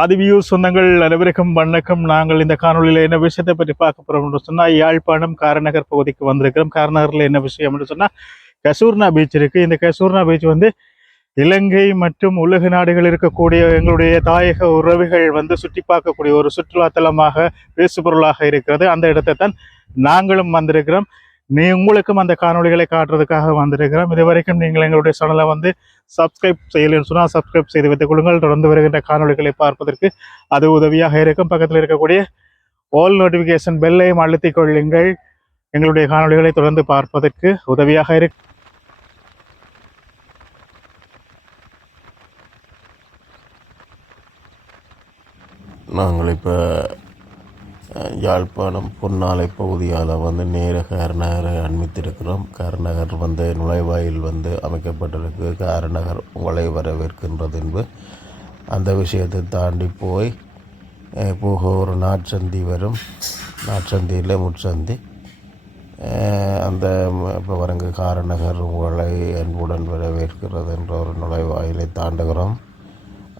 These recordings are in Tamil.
ஆதிவியூ சொந்தங்கள் அனைவருக்கும் வணக்கம். நாங்கள் இந்த காணொலியில் என்ன விஷயத்தை பற்றி பார்க்க போறோம் என்று சொன்னால், யாழ்ப்பாணம் காரநகர் பகுதிக்கு வந்திருக்கிறோம். காரநகரில் என்ன விஷயம் என்று சொன்னால், கசூர்னா பீச் இருக்கு. இந்த கசூர்னா பீச் வந்து இலங்கை மற்றும் உலக நாடுகள் இருக்கக்கூடிய எங்களுடைய தாயக உறவுகள் வந்து சுற்றி பார்க்கக்கூடிய ஒரு சுற்றுலா தலமாக பேசுபொருளாக இருக்கிறது. அந்த இடத்தை தான் நாங்களும் வந்திருக்கிறோம். உங்களுக்கும் அந்த காணொலிகளை காட்டுறதுக்காக வந்திருக்கிறோம். இது வரைக்கும் நீங்கள் எங்களுடைய சேனலை வந்து சப்ஸ்கிரைப் செய்யலைன்னு சொன்னால் சப்ஸ்கிரைப் செய்து வைத்துக் கொள்ளுங்கள். தொடர்ந்து வருகின்ற காணொலிகளை பார்ப்பதற்கு அது உதவியாக இருக்கும். பக்கத்தில் இருக்கக்கூடிய ஆல் நோட்டிஃபிகேஷன் பெல்லையும் அழுத்திக் கொள்ளுங்கள். எங்களுடைய காணொலிகளை தொடர்ந்து பார்ப்பதற்கு உதவியாக இருக்கும். நாங்கள் இப்போ யாழ்ப்பாணம் பொன்னாலை பகுதியால் வந்து நேர காரநகரை அண்மித்திருக்கிறோம். காரநகர் வந்து நுழைவாயில் வந்து அமைக்கப்பட்டிருக்கு. காரநகர் உங்களை வரவேற்கின்றது என்பது அந்த விஷயத்தை தாண்டி போக ஒரு நாட்சந்தி வரும். நாட்சந்தியில் முட்சந்தி அந்த இப்போ வரங்க காரநகர் உங்களை அன்புடன் வரவேற்கிறது என்ற ஒரு நுழைவாயிலை தாண்டுகிறோம்.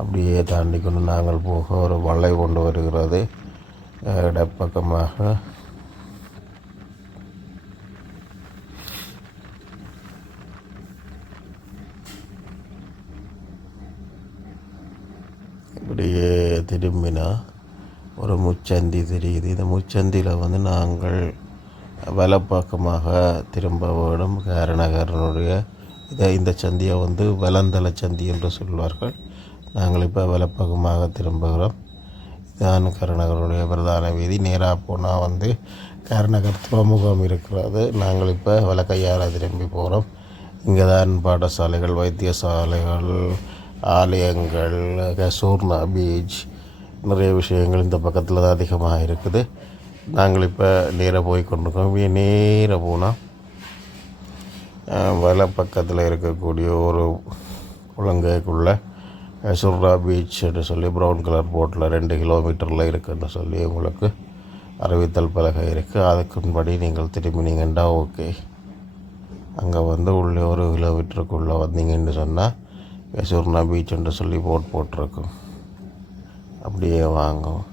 அப்படியே தாண்டி கொண்டு நாங்கள் போக ஒரு வளை கொண்டு வருகிறது. இடப்பக்கமாக இப்படியே திரும்பினா ஒரு முச்சந்தி தெரியுது. இந்த முச்சந்தியில் வந்து நாங்கள் வலப்பக்கமாக திரும்ப வேணும். காரநகரனுடைய இந்த சந்தியை வந்து வலந்தள சந்தி என்று சொல்வார்கள். நாங்கள் இப்போ வலப்பக்கமாக திரும்புகிறோம். இதான் காரநகருடைய பிரதான வீதி. நேராக போனால் வந்து காரநகர் துறைமுகம் இருக்கிறது. நாங்கள் இப்போ வலக்கையால் திரும்பி போகிறோம். இங்கே தான் பாடசாலைகள், வைத்தியசாலைகள், ஆலயங்கள், கசூர்னா பீச், நிறைய விஷயங்கள் இந்த பக்கத்தில் தான் அதிகமாக இருக்குது. நாங்கள் இப்போ நேராக போய் கொண்டிருக்கோம். நேராக போனால் வல பக்கத்தில் இருக்கக்கூடிய ஒரு குளங்கைக்குள்ளே கசூர்னா பீச் என்று சொல்லி ப்ரௌன் கலர் போட்டில் 2 கிலோமீட்டரில் இருக்குன்னு சொல்லி உங்களுக்கு அறிவித்தல் பலகை இருக்குது. அதுக்குன்படி நீங்கள் திரும்பினீங்கன்னா ஓகே. அங்கே வந்து உள்ளே 1 கிலோமீட்டருக்குள்ளே வந்தீங்கன்னு சொன்னால் கசூர்னா பீச் என்று சொல்லி போட்டிருக்கும். அப்படியே வாங்கும்.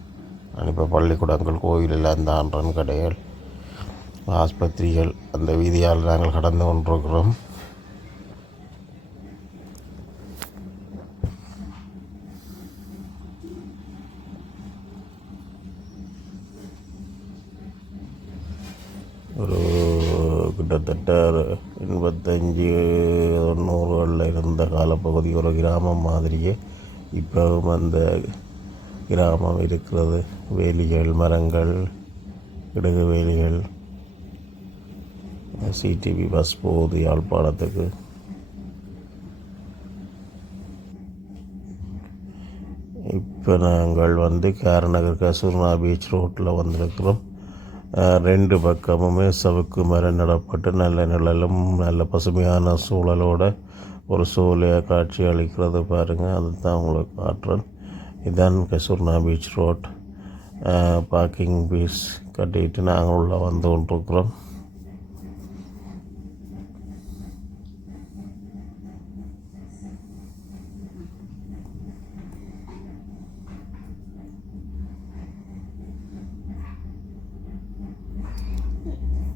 இப்போ பள்ளிக்கூடங்கள், கோயில் எல்லாம் தாண்டன் கடைகள், ஆஸ்பத்திரிகள், அந்த வீதியால் நாங்கள் கடந்து கொண்டிருக்கிறோம். ஒரு கிட்டத்தட்ட 85-90களில் இருந்த காலப்பகுதி ஒரு கிராமம் மாதிரியே இப்போவும் அந்த கிராமம் இருக்கிறது. வேலிகள், மரங்கள், கிடகு வேலிகள். சிடிவி பஸ் போகுது யாழ்ப்பாணத்துக்கு. இப்போ நாங்கள் வந்து காரநகர் கசூர்னா பீச் ரோட்டில் வந்திருக்கிறோம். 2 பக்கமுமே சவுக்கு மரம் நடப்பட்டு நல்ல நிழலும் நல்ல பசுமையான சூழலோட ஒரு சூழலை காட்சி அளிக்கிறது. பாருங்கள், அதுதான் உங்களுக்கு காட்டுறேன். இதுதான் கசூர்னா பீச் ரோட். பார்க்கிங் பீஸ் கட்டிட்டு நாங்கள் உள்ளே வந்து கொண்டிருக்கிறோம்.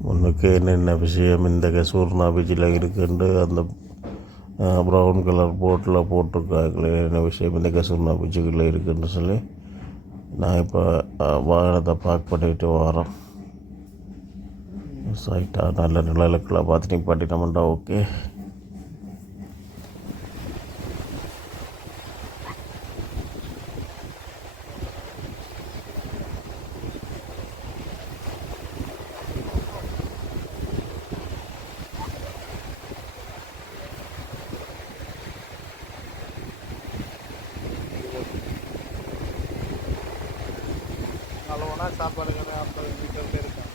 முன்னுக்கு என்னென்ன விஷயம் இந்த கசூர்னா பீச்சில் இருக்குன்னு அந்த ப்ரௌன் கலர் போட்டில் போட்டிருக்காங்களே, என்ன விஷயம் இந்த கசூர்னா பீச்சுக்குள்ளே இருக்குன்னு சொல்லி நான் இப்போ வாகனத்தை பார்க் பண்ணிட்டு வரோம். சைட்டாக நல்ல நிழலுக்குள்ள பார்த்து நிப்பாட்டினோம்டா ஓகே. சாப்பாடு 50 மீட்டர் இருக்காங்க.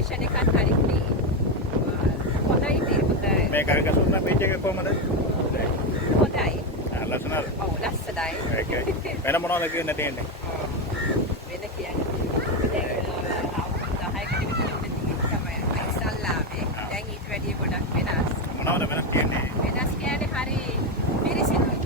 ලොකේෂන් එකත් හරි ක්ලීන්. හොඳයි ඉතින් හොඳයි. මේ කසූර්නා බීච් එක කොහමද? හොඳයි. ලස්සනද? ඔව් ලස්සනයි. ඕකේ. වෙන මොනවද කියන්න තියෙන්නේ? වෙන කියන්නේ අවුරුදු 10කට විතර තමයි ඉස්සල්ලාමේ. දැන් ඊට වැඩිය ගොඩක් වෙනස්. මොනවද වෙනස් කියන්නේ? වෙනස් කියන්නේ හරි පිරිසිදුයි.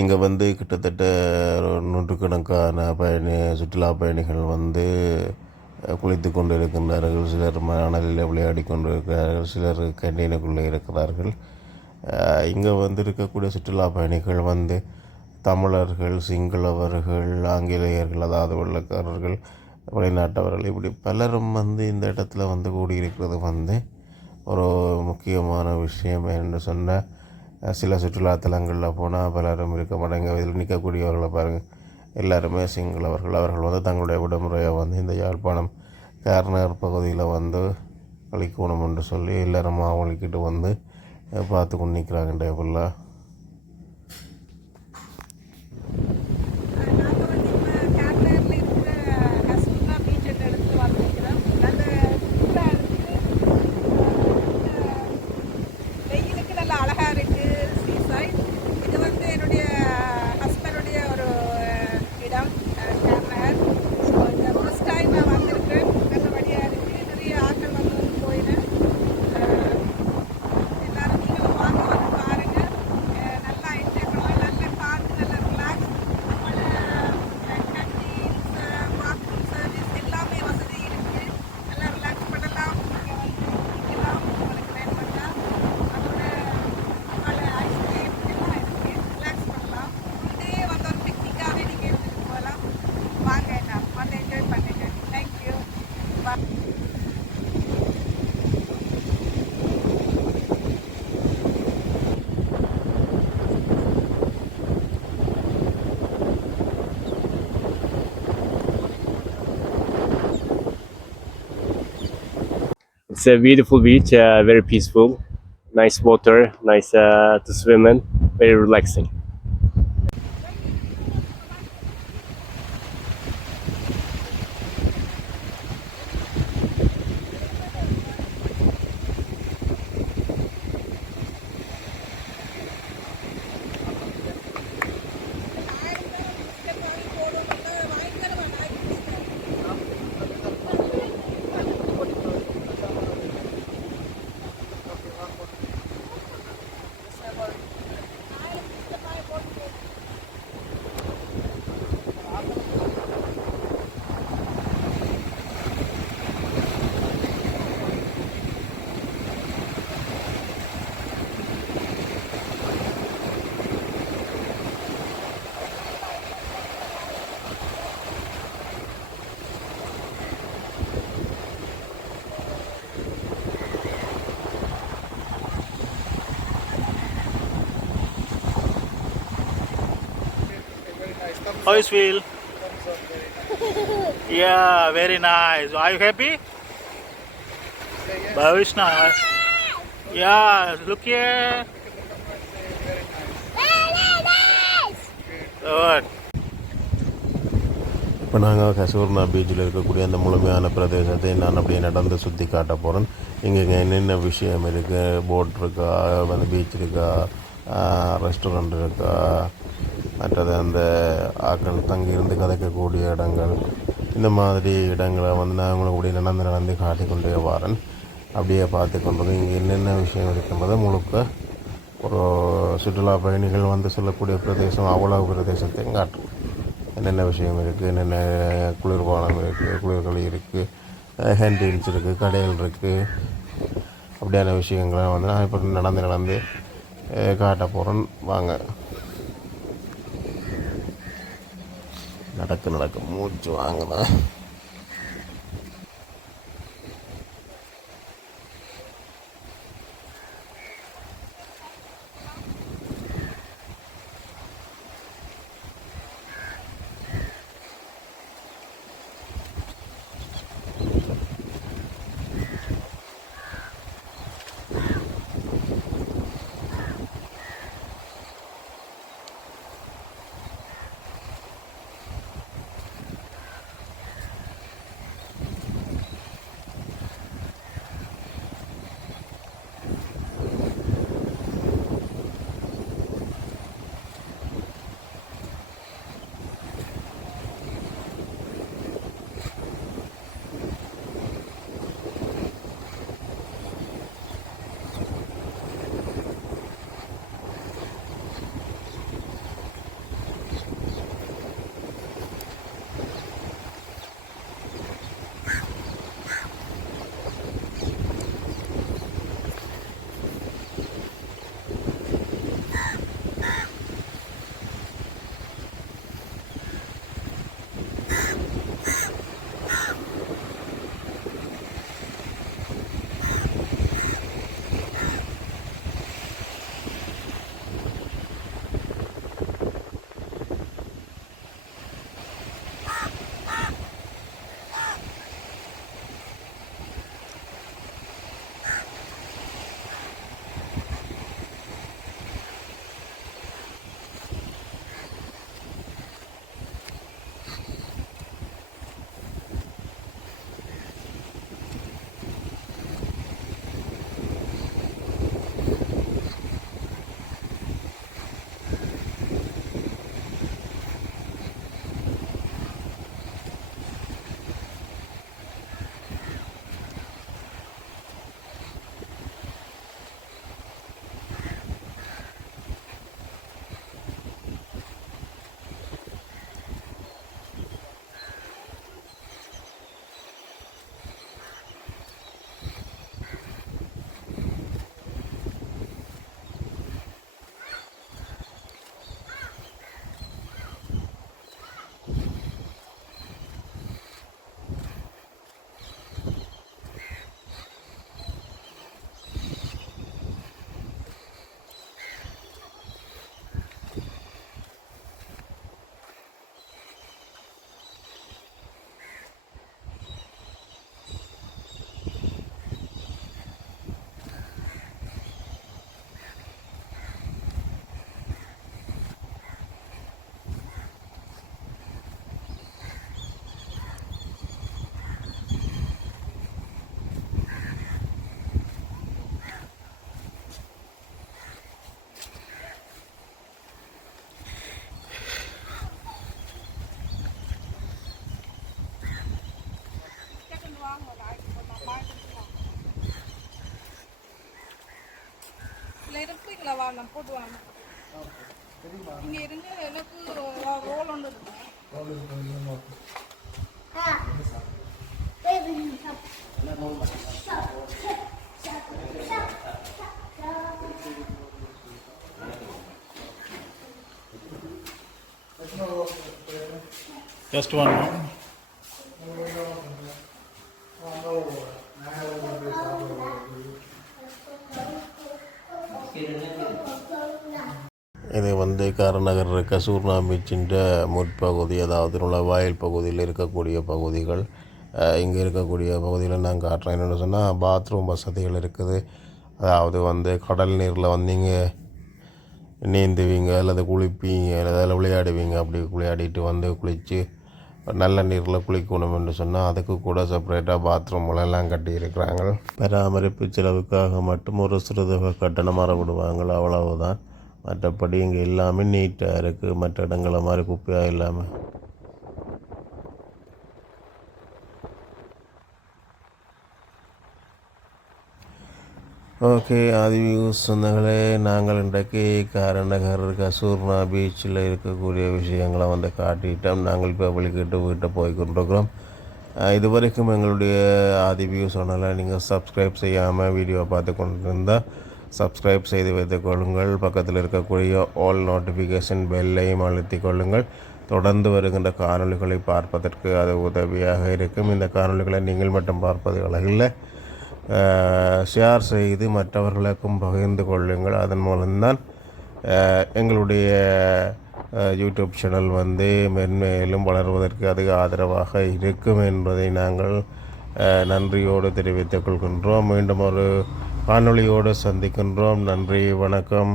இங்கே வந்து கிட்டத்தட்ட ஒரு நூற்றுக்கணக்கான சுற்றுலா பயணிகள் வந்து குளித்து கொண்டு இருக்கின்றார்கள். சிலர் மணலில் விளையாடி கொண்டு இருக்கிறார்கள், சிலர் கேண்டீனுக்குள்ளே இருக்கிறார்கள். இங்கே வந்து இருக்கக்கூடிய சுற்றுலா பயணிகள் வந்து தமிழர்கள், சிங்களவர்கள், ஆங்கிலேயர்கள், அதாவது வெள்ளக்காரர்கள், வெளிநாட்டவர்கள், இப்படி பலரும் வந்து இந்த இடத்துல வந்து கூடியிருக்கிறது வந்து ஒரு முக்கியமான விஷயம் என்று சொன்ன சில சுற்றுலாத்தலங்களில் போனால் பலரும் இருக்க மாட்டாங்க. இதில் நிற்கக்கூடியவர்களை பாருங்கள், எல்லாருமே சிங்களவர்கள். அவர்கள் வந்து தங்களுடைய விடுமுறையை வந்து இந்த யாழ்ப்பாணம் கார்னர் பகுதியில் வந்து கழிக்கணும் என்று சொல்லி எல்லோரும் அவங்கக்கிட்ட வந்து பார்த்து கொண்டு நிற்கிறாங்க ஃபுல்லாக. It's a beautiful beach, very peaceful, nice water, nice to swim in, very relaxing. How you feel? Yeah, very nice. Are you happy? Bhavishna. Yeah, look here. Good. இப்போ நாங்கள் கசூர்னா பீச்சில் இருக்கக்கூடிய அந்த முழுமையான பிரதேசத்தை நான் அப்படியே நடந்து சுற்றி காட்ட போகிறேன். இங்கே என்னென்ன விஷயம் இருக்குது, போட் இருக்கா, வந்து பீச் இருக்கா, ரெஸ்டாரண்ட் இருக்கா, மற்றது அந்த ஆக்கள் தங்கியிருந்து கதைக்கக்கூடிய இடங்கள், இந்த மாதிரி இடங்களை வந்து நான் உங்களுக்கு நடந்து காட்டி கொண்டே வரேன். அப்படியே பார்த்து கொண்டது இங்கே என்னென்ன விஷயம் இருக்கின்றதை முழுக்க ஒரு சுற்றுலா பயணிகள் வந்து சொல்லக்கூடிய பிரதேசம் அவ்வளவு பிரதேசத்தையும் காட்டும். என்னென்ன விஷயம் இருக்குது, என்னென்ன குளிர்பானம் இருக்குது, குளிர்களி இருக்குது, கேன்டீன்ஸ் இருக்குது, கடைகள் இருக்குது, அப்படியான விஷயங்களை வந்து நான் இப்போ நடந்து காட்ட போகிறேன். வாங்க. நடக்க மூச்சு வாங்கலாம். இருப்பீங்களா? வாங்க போட்டு வாங்க. இங்கே இருந்து எனக்கு ரோல் ஒன்று இருக்கு. Just one more. இது வந்து காரநகர் கசூர்னா பீச்சின் முற்பகுதி, அதாவது நுழைவாயில் பகுதியில் இருக்கக்கூடிய பகுதிகள். இங்கே இருக்கக்கூடிய பகுதியில் நான் காட்டுறேன். என்னென்னு சொன்னால் பாத்ரூம் வசதிகள் இருக்குது. அதாவது வந்து கடல் நீரில் வந்து நீங்கள் நீந்துவீங்க அல்லது குளிப்பீங்க அல்லது அதில் விளையாடுவீங்க. அப்படி விளையாடிட்டு வந்து குளித்து நல்ல நீரில் குளிக்கணும் என்று சொன்னால் அதுக்கு கூட செப்பரேட்டாக பாத்ரூம்களெல்லாம் கட்டியிருக்கிறாங்க. பராமரிப்பு செலவுக்காக மட்டும் ஒரு சிறிது கட்டணம் விடுவாங்க, அவ்வளவுதான். மற்றபடி இங்கே எல்லாமே நீட்டாக இருக்குது, மற்ற இடங்களை மாதிரி குப்பையாக இல்லாமல். ஓகே ஆதிவியூஸ் சொந்தங்களே, நாங்கள் இன்றைக்கு காரநகர் கசூர்னா பீச்சில் இருக்கக்கூடிய விஷயங்களை வந்து காட்டிட்டோம். நாங்கள் இப்போ வெளிக்கிட்டு வீட்டை போய் கொண்டிருக்கிறோம். இதுவரைக்கும் எங்களுடைய ஆதிவியூ சேனலை நீங்கள் சப்ஸ்கிரைப் செய்யாமல் வீடியோ பார்த்து கொண்டிருந்தால் சப்ஸ்கிரைப் செய்து வைத்துக் கொள்ளுங்கள். பக்கத்தில் இருக்கக்கூடிய ஆல் நோட்டிஃபிகேஷன் பெல்லையும் அழுத்திக் கொள்ளுங்கள். தொடர்ந்து வருகின்ற காணொளிகளை பார்ப்பதற்கு அது உதவியாக இருக்கும். இந்த காணொளிகளை நீங்கள் மட்டும் பார்ப்பது அழகில்லை, ஷேர் செய்து மற்றவர்களுக்கும் பகிர்ந்து கொள்ளுங்கள். அதன் மூலம்தான் எங்களுடைய யூடியூப் சேனல் வந்து மென்மேலும் வளர்வதற்கு அதிக ஆதரவாக இருக்கும் என்பதை நாங்கள் நன்றியோடு தெரிவித்துக் கொள்கின்றோம். மீண்டும் ஒரு காணொளியோடு சந்திக்கின்றோம். நன்றி, வணக்கம்.